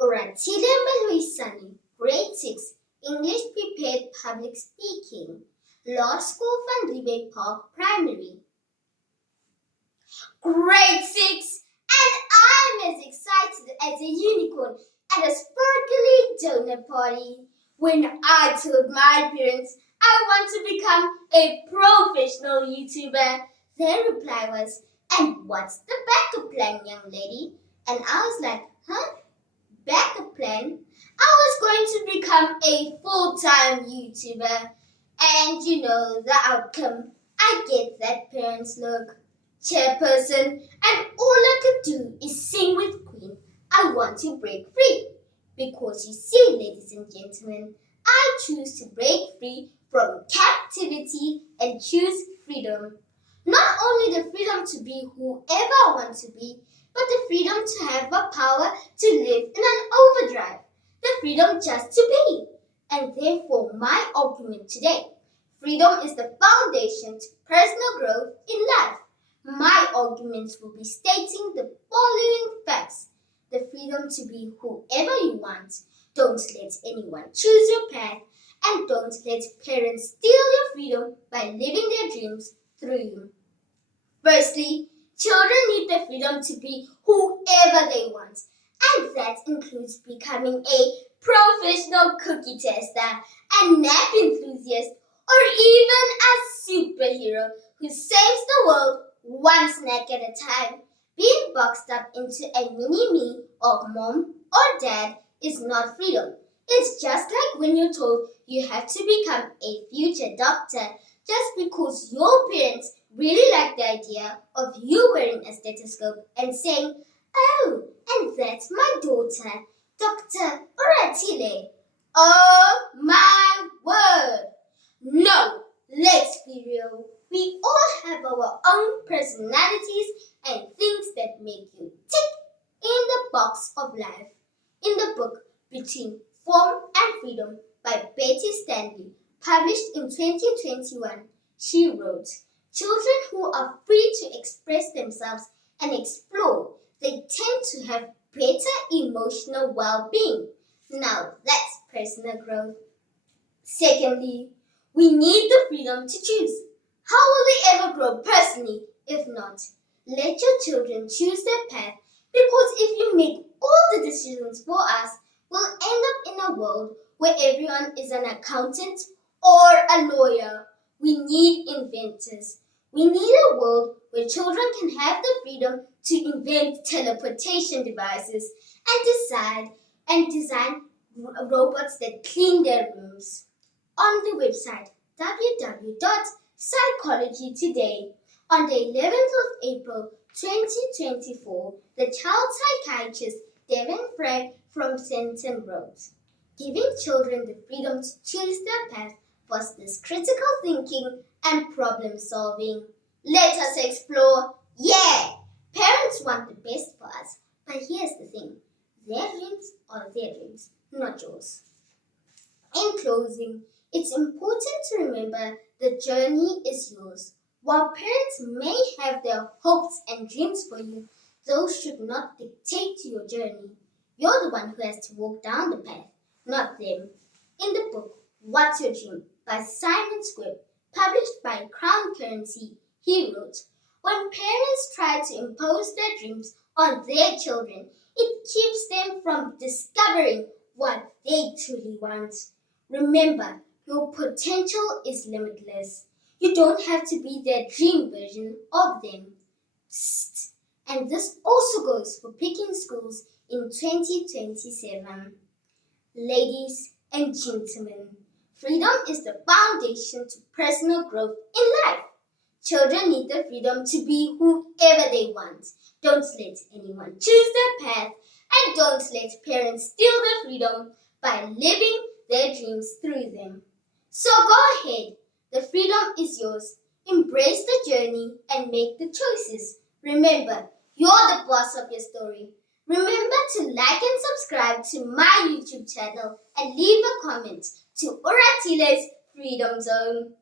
Oratile Maluisani, Grade 6, English Prepared Public Speaking, Law School van Riebeek Park Primary. Grade 6, and I'm as excited as a unicorn at a sparkly donut party. When I told my parents I want to become a professional YouTuber, their reply was, "And what's the backup plan, young lady?" And I was like, huh? Backup plan? I was going to become a full-time YouTuber. And you know the outcome. I get that parents look. Chairperson, and all I could do is sing with Queen, "I want to break free." Because you see, ladies and gentlemen, I choose to break free from captivity and choose freedom. Not only the freedom to be whoever I want to be, but the freedom to have the power to live in an overdrive. The freedom just to be. And therefore, my argument today, freedom is the foundation to personal growth in life. My arguments will be stating the following facts. The freedom to be whoever you want. Don't let anyone choose your path. And don't let parents steal your freedom by living their dreams through you. Firstly, children need the freedom to be whoever they want. And that includes becoming a professional cookie tester, a nap enthusiast, or even a superhero who saves the world one snack at a time. Being boxed up into a mini-me of mom or dad is not freedom. It's just like when you're told you have to become a future doctor just because your parents really like the idea of you wearing a stethoscope and saying, "Oh, and that's my daughter, Dr. Oratile." Oh my word! No, let's be real. We all have our own personalities and things that make you tick in the box of life. In the book Between Form and Freedom by Betty Stanley, published in 2021, she wrote, "Children who are free to express themselves and explore, they tend to have better emotional well-being." Now that's personal growth. Secondly, we need the freedom to choose. How will we ever grow personally if not? Let your children choose their path, because if you make all the decisions for us, we'll end up in a world where everyone is an accountant or a lawyer. We need inventors. We need a world where children can have the freedom to invent teleportation devices and design robots that clean their rooms. On the website www.psychologytoday, on the 11th of April 2024, the child psychiatrist Devin Frey from Centon wrote, "Giving children the freedom to choose their path fosters critical thinking and problem solving." Let us explore. Yeah! Parents want the best for us, but here's the thing. Their dreams are their dreams, not yours. In closing, it's important to remember the journey is yours. While parents may have their hopes and dreams for you, those should not dictate your journey. You're the one who has to walk down the path, not them. In the book, What's Your Dream? By Simon Squibb, published by Crown Currency, he wrote, "When parents try to impose their dreams on their children, it keeps them from discovering what they truly want." Remember, your potential is limitless. You don't have to be their dream version of them. Psst. And this also goes for picking schools in 2027. Ladies and gentlemen, freedom is the foundation to personal growth in life. Children need the freedom to be whoever they want. Don't let anyone choose their path, and don't let parents steal their freedom by living their dreams through them. So go ahead. The freedom is yours. Embrace the journey and make the choices. Remember, you're the boss of your story. Remember to like and subscribe to my YouTube channel and leave a comment to Oratile's Freedom Zone.